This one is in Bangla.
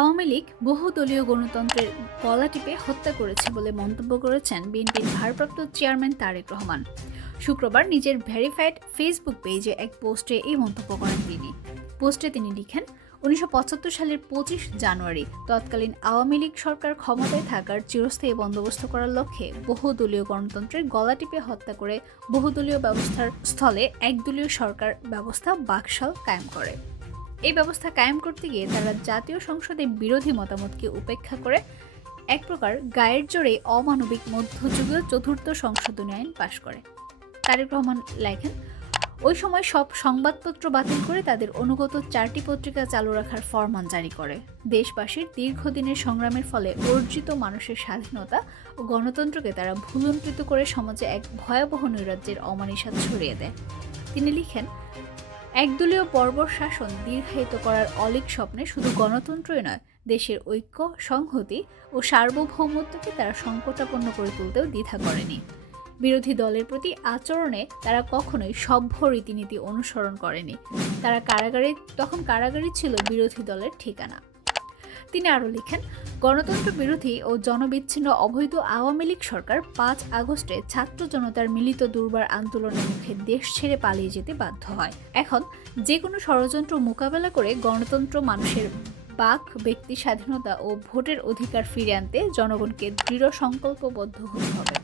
আওয়ামী লীগ বহুদলীয় গণতন্ত্রের গলা টিপে হত্যা করেছে বলে মন্তব্য করেছেন বিএনপির ভারপ্রাপ্ত চেয়ারম্যান তারেক রহমান। শুক্রবার নিজের ভেরিফাইড ফেসবুক পেজে এক পোস্টে এই মন্তব্য করেন তিনি। পোস্টে তিনি লিখেন, উনিশশো পঁচাত্তর সালের পঁচিশ জানুয়ারি তৎকালীন আওয়ামী লীগ সরকার ক্ষমতায় থাকার চিরস্থায়ী বন্দোবস্ত করার লক্ষ্যে বহুদলীয় গণতন্ত্রের গলা টিপে হত্যা করে বহুদলীয় ব্যবস্থার স্থলে একদলীয় সরকার ব্যবস্থা বাকশাল কায়েম করে। এই ব্যবস্থা কায়েম করতে গিয়ে তারা জাতীয় সংসদে বিরোধী মতামতকে উপেক্ষা করে এক প্রকার গায়ের জোরে অমানবিক মধ্যযুগীয় চতুর্থ সংশোধনী আইন পাশ করে। তারেক রহমান লেখেন, ওই সময় সব সংবাদপত্র বাতিল করে তাদের অনুগত চারটি পত্রিকা চালু রাখার ফরমান জারি করে। দেশবাসীর দীর্ঘদিনের সংগ্রামের ফলে অর্জিত মানুষের স্বাধীনতা ও গণতন্ত্রকে তারা ভুলুণ্ঠিত করে সমাজে এক ভয়াবহ নৈরাজ্যের অমানিসাত ছড়িয়ে দেয়। তিনি লিখেন একদলীয় বর্বর শাসন দীর্ঘায়িত করার অলিক স্বপ্নে শুধু গণতন্ত্রই নয়, দেশের ঐক্য, সংহতি ও সার্বভৌমত্বকে তারা সংকটাপন্ন করে তুলতেও দ্বিধা করেনি। বিরোধী দলের প্রতি আচরণে তারা কখনোই সভ্য রীতিনীতি অনুসরণ করেনি। তারা কারাগারে তখন কারাগারই ছিল বিরোধী দলের ঠিকানা। তিনি আরও লিখেন গণতন্ত্র বিরোধী ও জনবিচ্ছিন্ন অবৈধ আওয়ামী লীগ সরকার পাঁচ আগস্টে ছাত্র জনতার মিলিত দুর্বার আন্দোলনের মুখে দেশ ছেড়ে পালিয়ে যেতে বাধ্য হয়। এখন যে কোনো ষড়যন্ত্র মোকাবেলা করে গণতন্ত্র মানুষের বাক, ব্যক্তি স্বাধীনতা ও ভোটের অধিকার ফিরে আনতে জনগণকে দৃঢ় সংকল্পবদ্ধ হতে হবে।